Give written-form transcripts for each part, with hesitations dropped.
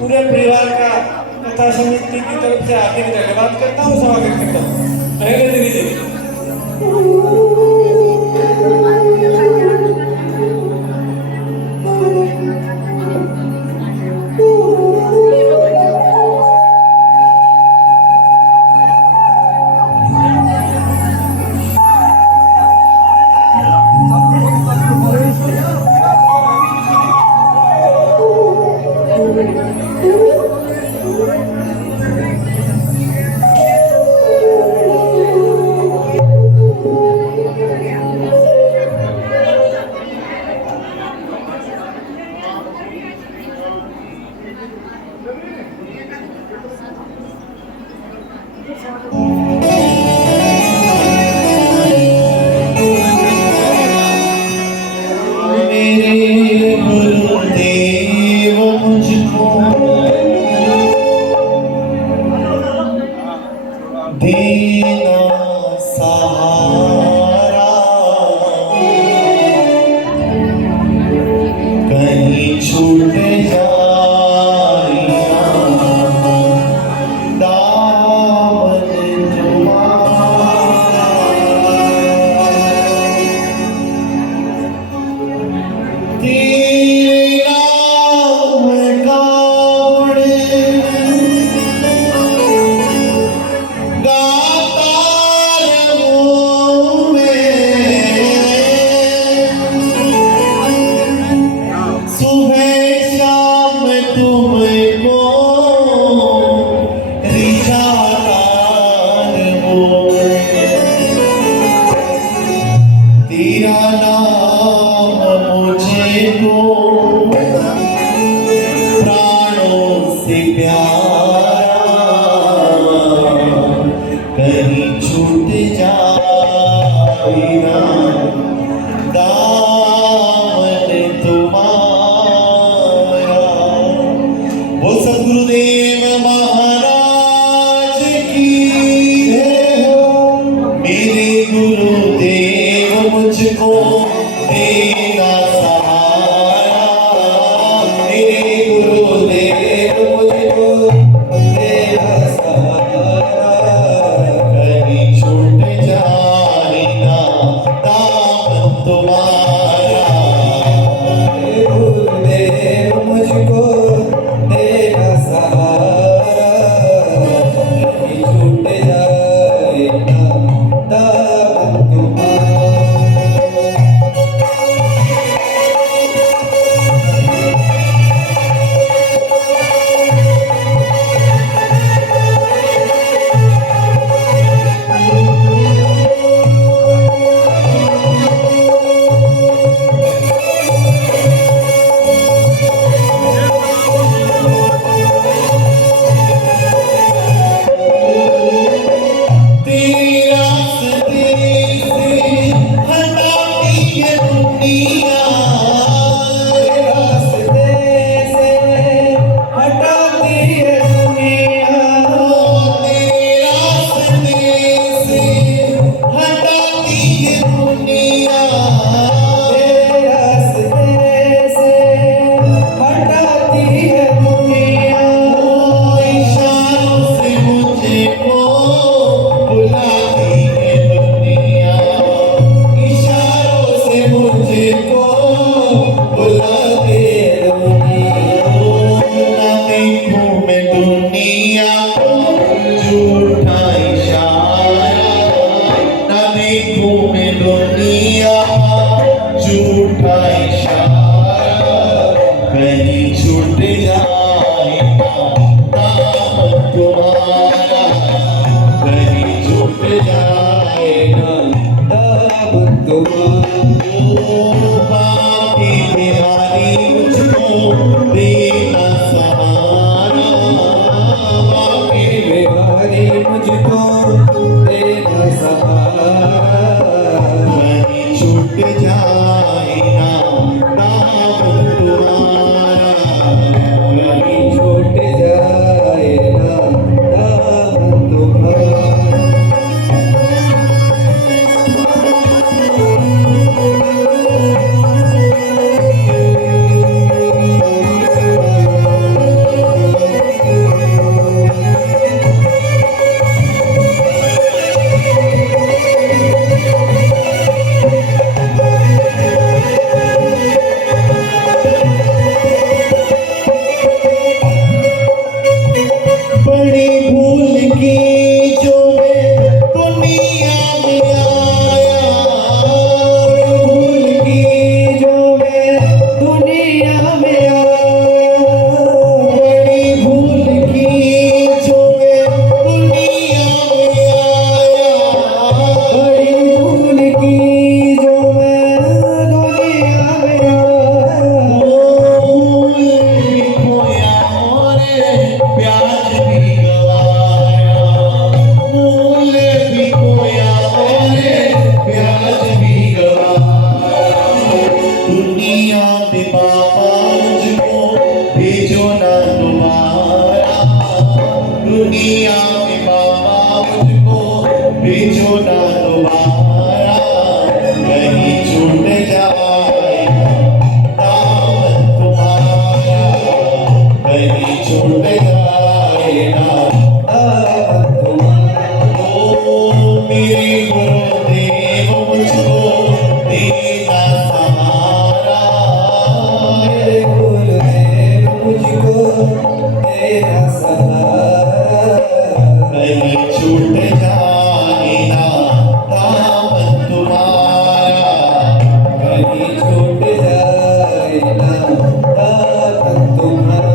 पूरे परिवार का कथा समिति की तरफ से हार्दिक धन्यवाद करता हूँ, स्वागत करता हूँ। रहेगा दीदी जी। ब्याज भी गवाया, मूल भी खोया मैंने, ब्याज भी गवाया। दुनिया में बाबा मुझको भेजो ना दोबारा, दुनिया में बाबा मुझको भेजो ना दोबारा, कहीं छूट जाए नाम तुम्हारा, कहीं छूट जाए नाम तुम्हारा। ओ मेरे गुरुदेव मुझको देना सहारा, मेरे गुरुदेव मुझको तेरा सहारा, कहीं छूट जाए ना नाम तुम्हारा, कहीं छूट जाए ना दामन तुम्हारा।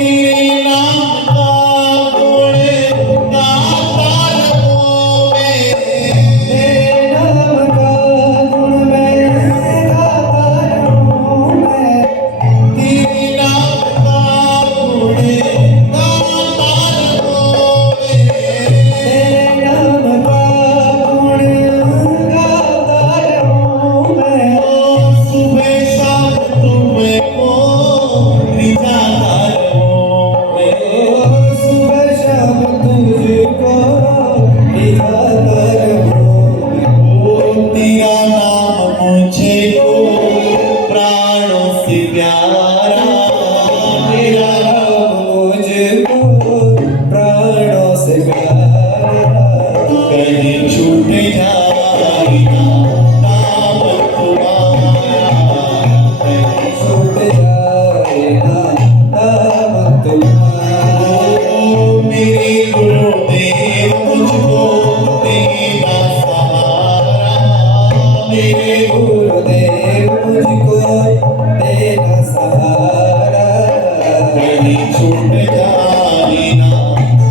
तेरे नाम का गुण गाता रहूं मैं, तेरे नाम का गुण मैं गाता रहूं मैं, तेरे नाम का गुण गाता रहूं मैं। तेरे नाम का गुण गाता रहूं मैं। सुबह शाम तुमको रिझाता रहूं मैं, सुबह शाम तुझको रिझाता रहूं मैं। तेरा नाम मुझे को प्राणों से प्यारा, तेरा नाम मुझको प्राणों से प्यारा, कहीं छूट जाए ना नाम तुम्हारा, कहीं छूट जाए ना दामन तुम्हारा। ओ मेरे गुरुदेव मुझको देना सहारा, मेरे गुरुदेव मुझको तेरा सहारा, कहीं छूट जाए ना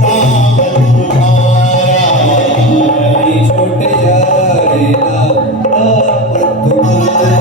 दामन तुम्हारा, कहीं छूट जाए ना दामन तुम्हारा।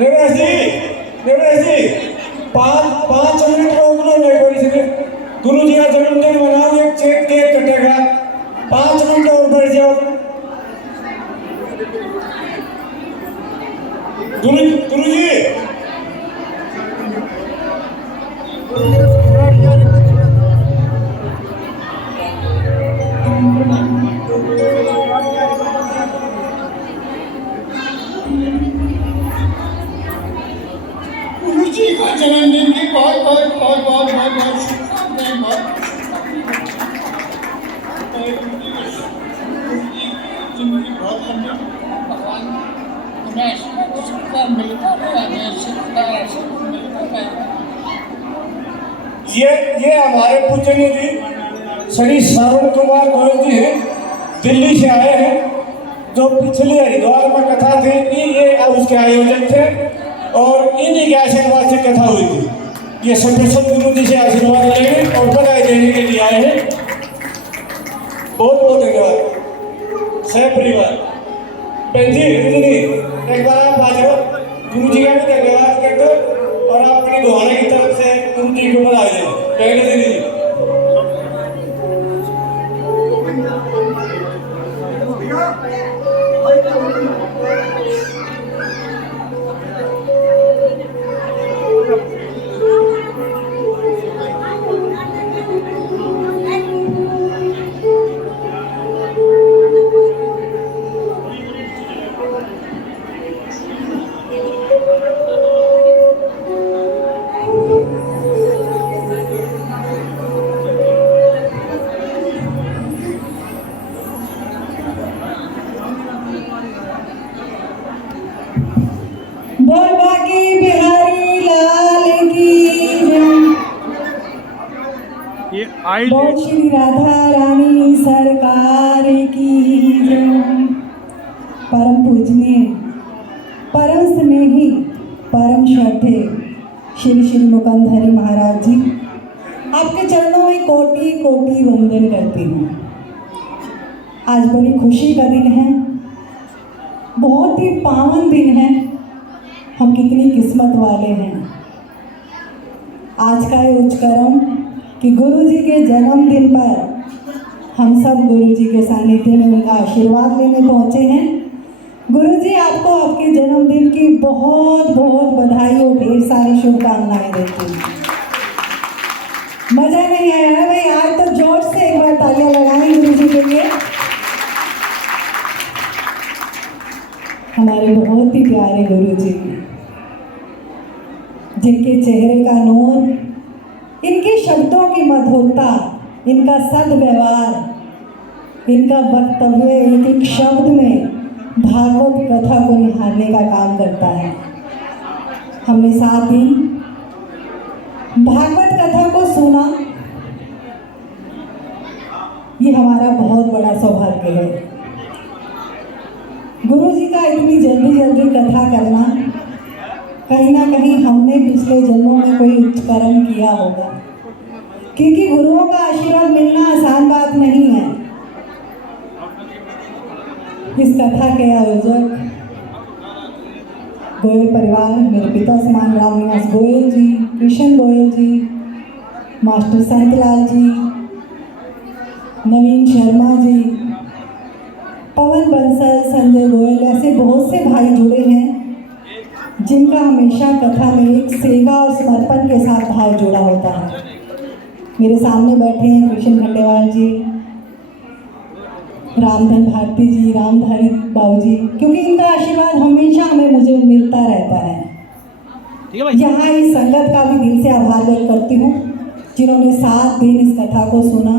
निवेश जी 5 मिनट रोक लो, नहीं कोई इसमें गुरु जी का जन्मदिन मनाओ, एक केक कटेगा, 5 मिनट और बैठ जाओ। गुरु जी गुरुजी का जन्मदिन की बहुत शुभकामनाएं, जिंदगी बहुत लंबी, भगवान हमें ऐसा सुखता मिलता रहे, हमें सुखता ऐसा मिलता रहे। ये हमारे पूजनीय जी श्री श्रवण कुमार गोयल जी हैं, दिल्ली से आए हैं, जो पिछले हरिद्वार में कथा थी, ये उसके आयोजक थे और इन्हीं के आशीर्वाद से कथा हुई थी। ये स्पेशल गुरु जी से आशीर्वाद लेंगे और बधाई देने के लिए आए हैं। बहुत बहुत धन्यवाद सह परिवार। बहन जी एक बार आप आ जाओ, गुरु जी का भी धन्यवाद कर दो और आप अपनी गुहाना की तरफ से गुरु जी को बधाई दें। पहले दीदी बोल बाकी बिहारी लाल की जय। बोल श्री राधा रानी सरकार की जय। परम पूजनीय, परम स्नेही, परम श्रद्धे श्री श्री मुकुंदहरि महाराज जी, आपके चरणों में कोटि कोटि वंदन करती हूँ। आज बड़ी खुशी का दिन है, बहुत ही पावन दिन है। हम कितनी किस्मत वाले हैं। आज का ये उच्चकर्म कि गुरु जी के जन्मदिन पर हम सब गुरु जी के सानिध्य में उनका आशीर्वाद लेने पहुँचे हैं। गुरु जी आपको आपके जन्मदिन की बहुत बहुत बधाई और ढेर सारी शुभकामनाएं देती हूँ। मज़ा नहीं आया है भाई? आज तो जोर से एक बार तालियां लगाएं गुरु जी के लिए। हमारे बहुत ही प्यारे गुरु जी, जिनके चेहरे का नूर, इनके शब्दों की मधुरता, इनका सद्व्यवहार, इनका वक्तव्य एक एक शब्द में भागवत कथा को निहारने का काम करता है। हमने 7 दिन भागवत कथा को सुना, ये हमारा बहुत बड़ा सौभाग्य है। गुरु जी का इतनी जल्दी जल्दी कथा करना, कहीं ना कहीं हमने पिछले जन्मों में कोई उच्चकर्म किया होगा, क्योंकि गुरुओं का आशीर्वाद मिलना आसान बात नहीं है। इस कथा के आयोजक गोयल परिवार, मेरे पिता समान रामनिवास गोयल जी, कृष्ण गोयल जी, मास्टर संतलाल जी, नवीन शर्मा जी, पवन बंसल, संजय गोयल, ऐसे बहुत से भाई जुड़े हैं जिनका हमेशा कथा में एक सेवा और समर्पण के साथ भाव जुड़ा होता है। मेरे सामने बैठे हैं कृष्ण खंडेवाल जी, रामधन भारती जी, रामधारी बाबू जी, क्योंकि इनका आशीर्वाद हमेशा मुझे मिलता रहता है। यहाँ इस संगत का भी दिल से आभार व्यक्त करती हूँ जिन्होंने 7 दिन इस कथा को सुना।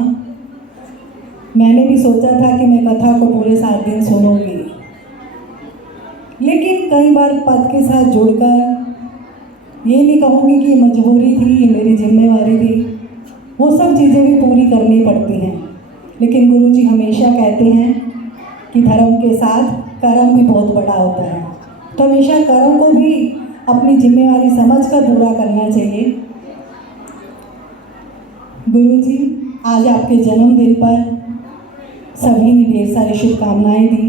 मैंने भी सोचा था कि मैं कथा को पूरे 7 दिन सुनूंगी, लेकिन कई बार पद के साथ जुड़कर ये नहीं कहूँगी कि ये मजबूरी थी, ये मेरी जिम्मेवारी थी, वो सब चीज़ें भी पूरी करनी पड़ती हैं। लेकिन गुरु जी हमेशा कहते हैं कि धर्म के साथ कर्म भी बहुत बड़ा होता है, तो हमेशा कर्म को भी अपनी जिम्मेवारी समझकर पूरा करना चाहिए। गुरु जी आज आपके जन्मदिन पर सभी ने ढेर सारी शुभकामनाएं दी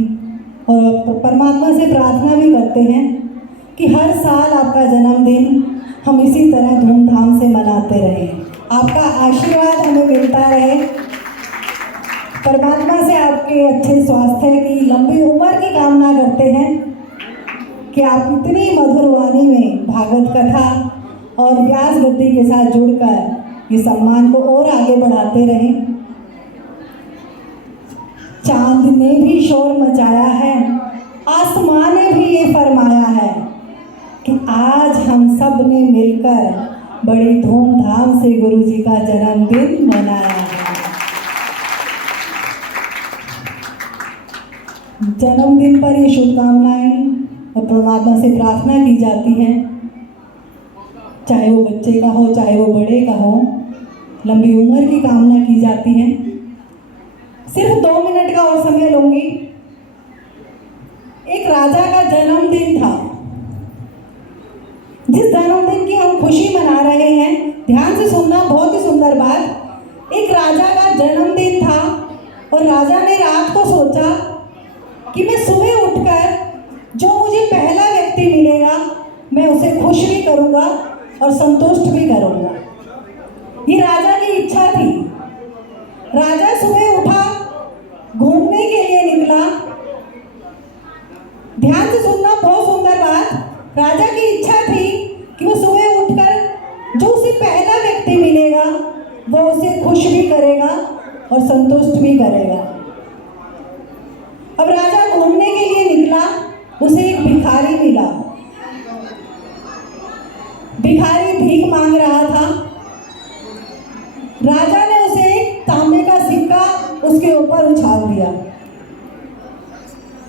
और परमात्मा से प्रार्थना भी करते हैं कि कि हर साल आपका जन्मदिन हम इसी तरह धूमधाम से मनाते रहें, आपका आशीर्वाद हमें मिलता रहे। परमात्मा से आपके अच्छे स्वास्थ्य की, लंबी उम्र की कामना करते हैं कि आप इतनी मधुर वाणी में भागवत कथा और व्यास गद्दी के साथ जुड़कर इस सम्मान को और आगे बढ़ाते रहें। चांद ने भी शोर मचाया है, आसमां ने भी ये फरमाया है कि आज हम सब ने मिलकर बड़ी धूमधाम से गुरु जी का जन्मदिन मनाया है। जन्मदिन पर ये शुभकामनाएं और परमात्मा से प्रार्थना की जाती है, चाहे वो बच्चे का हो चाहे वो बड़े का हो, लंबी उम्र की कामना की जाती है। सिर्फ 2 मिनट का और समय लूंगी। एक राजा का जन्मदिन था, जिस जन्मदिन की हम खुशी मना रहे हैं, ध्यान से सुनना, बहुत ही सुंदर बात। एक राजा का जन्मदिन था और राजा ने रात को सोचा कि मैं सुबह उठकर जो मुझे पहला व्यक्ति मिलेगा मैं उसे खुश भी करूंगा और संतुष्ट भी करूंगा। ये राजा की इच्छा थी। राजा सुबह उठा, घूमने के लिए निकला। ध्यान से सुनना, बहुत सुंदर बात। राजा की इच्छा थी कि वो सुबह उठकर जो उसे पहला व्यक्ति मिलेगा वो उसे खुश भी करेगा और संतुष्ट भी करेगा। अब राजा घूमने के लिए निकला, उसे एक भिखारी मिला। भिखारी भीख मांग रहा था। राजा ने उसे एक तांबे का सिक्का उसके ऊपर उछाल दिया।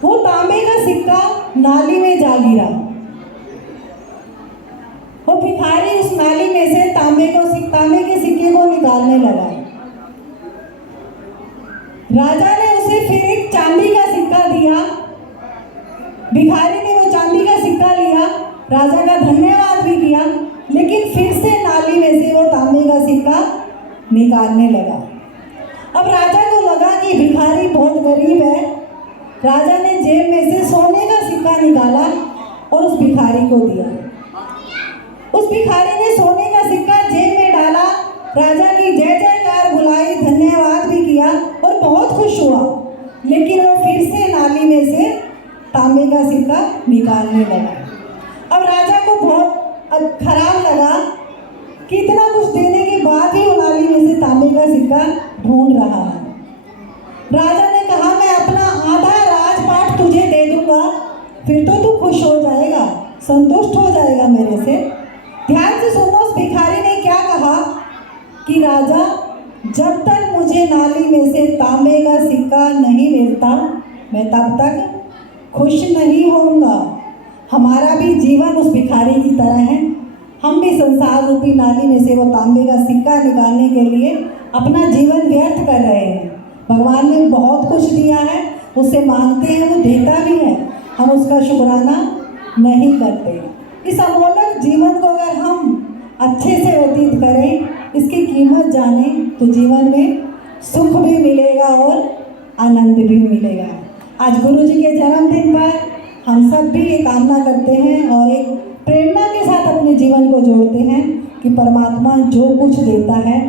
वो तांबे का सिक्का नाली में जा गिरा। वो भिखारी उस नाली में से तांबे के सिक्के को निकालने लगा। राजा ने उसे फिर एक चांदी का सिक्का दिया। भिखारी ने वो चांदी का सिक्का लिया, राजा का धन्यवाद भी किया, लेकिन फिर से नाली में से वो तांबे का सिक्का निकालने लगा। अब राजा को लगा कि भिखारी बहुत गरीब है। राजा ने जेब में से सोने का सिक्का निकाला और उस भिखारी को दिया। उस भिखारी ने सोने का सिक्का जेब में डाला, राजा की जय जयकार बुलाई, धन्यवाद भी किया और बहुत खुश हुआ। लेकिन वो फिर से नाली में से तांबे का सिक्का निकालने लगा। अब राजा को बहुत खराब लगा कि इतना कुछ देने के बाद भी वो नाली में से तांबे का सिक्का ढूंढ रहा है। राजा ने कहा, मैं अपना आधा राजपाट तुझे दे दूंगा, फिर तो तू खुश हो जाएगा, संतुष्ट हो जाएगा मेरे से। ध्यान से सुनो, उस भिखारी ने क्या कहा कि राजा, जब तक मुझे नाली में से तांबे का सिक्का नहीं मिलता मैं तब तक खुश नहीं होऊंगा। हमारा भी जीवन उस भिखारी की तरह है। हम भी संसार रूपी नाली में से वो तांबे का सिक्का निकालने के लिए अपना जीवन व्यर्थ कर रहे हैं। भगवान ने बहुत कुछ दिया है, उससे मांगते हैं, वो देता भी है, हम उसका शुक्राना नहीं करते। इस अमोलक जीवन को अगर हम अच्छे से व्यतीत करें, इसकी कीमत जानें, तो जीवन में सुख भी मिलेगा और आनंद भी मिलेगा। आज गुरु जी के जन्मदिन पर हम सब भी ये कामना करते हैं और एक प्रेरणा के साथ अपने जीवन को जोड़ते हैं कि परमात्मा जो कुछ देता है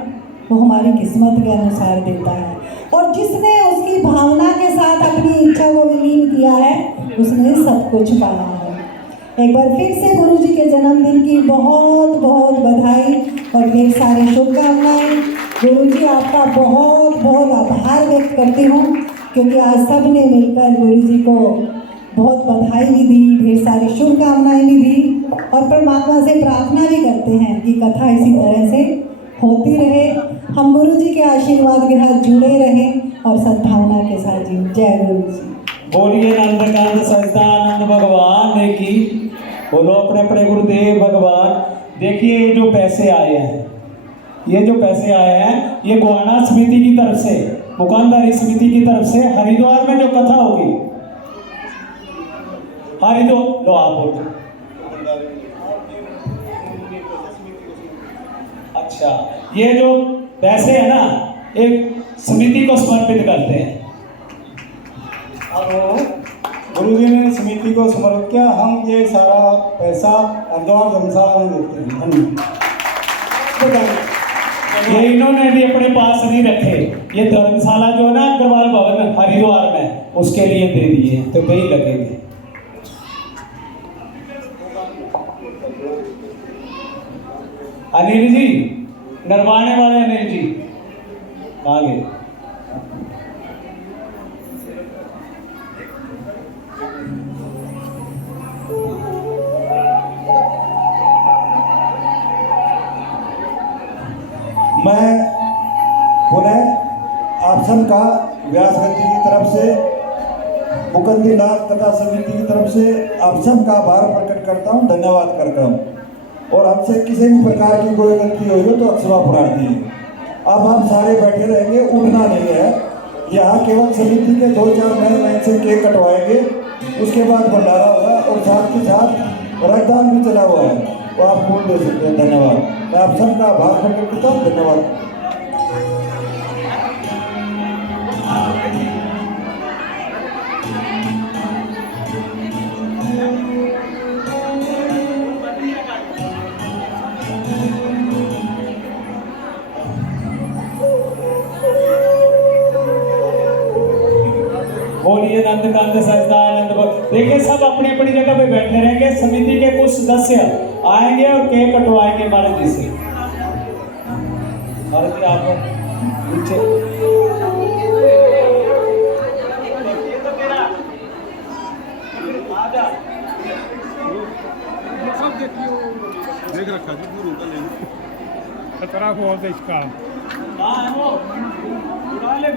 वो हमारी किस्मत के अनुसार देता है, और जिसने उसकी भावना के साथ अपनी इच्छा को विलीन किया है उसने सब कुछ पाया है। एक बार फिर से गुरु जी के जन्मदिन की बहुत बहुत बधाई और ढेर सारी शुभकामनाएं। गुरु जी, आपका बहुत बहुत आभार व्यक्त करती हूँ, क्योंकि आज सब ने मिलकर गुरु जी को बहुत बधाई भी दी, ढेर सारी शुभकामनाएं भी दी, और परमात्मा से प्रार्थना भी करते हैं कि कथा इसी तरह से होती रहे, हम गुरु जी के आशीर्वाद के साथ जुड़े रहें और सद्भावना के साथ जिए। जय गुरु जी। बोलिए नंदकांत सच्चिदानंद भगवान की, बोलो अपने अपने गुरुदेव भगवान। देखिए ये जो पैसे आए हैं, ये गोवाना समिति की तरफ से, मुकामदारी समिति की तरफ से हरिद्वार में जो कथा होगी, हरिद्वार लो आप बोलो। अच्छा, ये जो पैसे है ना, एक समिति को समर्पित करते हैं। अब गुरुजी ने समिति समिति को समर्पित किया। हम ये सारा पैसा हरिद्वार धर्मशाला में देते हैं। धन्यवाद। ये इन्होंने भी अपने पास नहीं रखे, ये धर्मशाला जो है ना अग्रवाल भवन हरिद्वार में, उसके लिए दे दिए, तो वही लगेंगे। अनिल जी, नरवाने वाले अनिल जी आगे। मैं पुनः आसन का व्यासगति की तरफ से, मुकंदीनाथ तथा समिति की तरफ से आसन का आभार प्रकट करता हूँ, धन्यवाद करता हूँ। और हमसे किसी भी प्रकार की कोई गलती हुई हो तो क्षमा प्रार्थी है। अब हम सारे बैठे रहेंगे, उठना नहीं है। यहाँ केवल समिति के 2-4 लाइन से केक कटवाएंगे, उसके बाद भंडारा होगा और साथ के साथ रक्तदान भी चला हुआ है, वो आप फूल दे सकते हैं। धन्यवाद। मैं आप सबका आभार प्रकट करता हूँ। धन्यवाद। बोलिए नंदकांत सच्चिदानंद। देखिए सब अपनी अपनी जगह पे बैठे रहेंगे, समिति के कुछ सदस्य आएंगे और केक कटवाएंगे महाराज जी से। महाराज जी आप नीचे देख रखा जी गुरु का नहीं खतरा हो गया इसका। हां वो उड़ा ले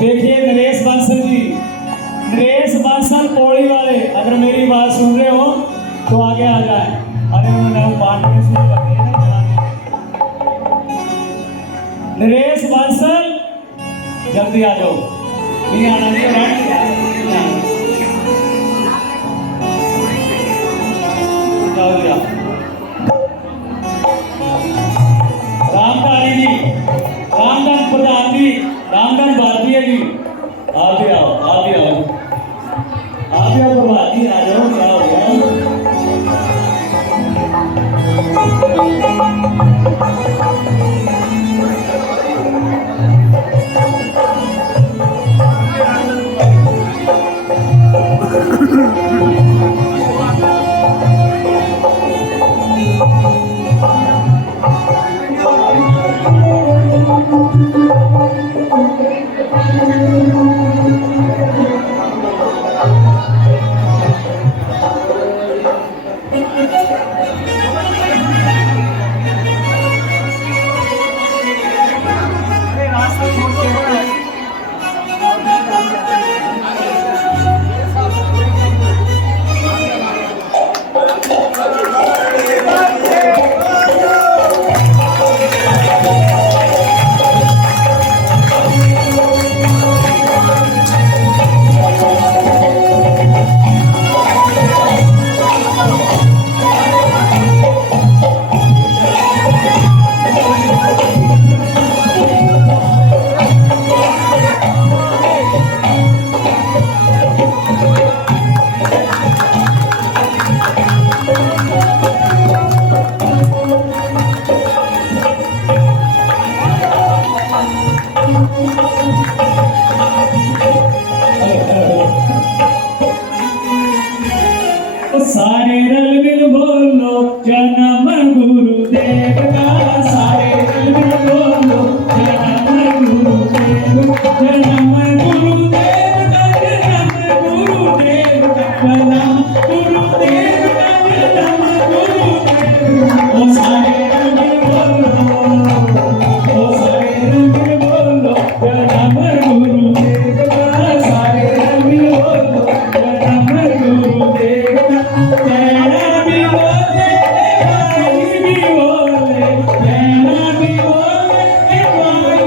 देखिए नरेश बांसल जी, नरेश बांसल पौड़ी वाले, अगर मेरी बात सुन रहे हो तो आगे आ जाए। अरे उन्होंने बांटने शुरू कर दिए ना। नरेश बांसल जल्दी आ जाओ, नहीं आना नहीं रामधारी जी, रामधन प्रधान जी, रामधन भारतीय जी, आप भी आओ, आप भी आओ, आप भी आओ प्रभात जी, आ जाओ। क्या हो गया? सारे रल मिल बोलो जन्म गुरुदेव का, सारे रल मिल बोलो जन्म गुरुदेव, जन्म गुरुदेव का, जन्म गुरुदेव का, जन्म गुरुदेव का, जन्म गुरुदेव। ओ सारे रल मिल बोलो, ओ सारे रल मिल बोलो जन्म गुरुदेव का, सारे रल मिल बोलो जन्म गुरुदेव का। तेरा भी बोले भाई भी बोले, तेरा भी बोले भाई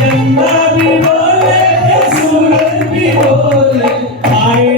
चंदा भी बोले सूरज भी बोले आए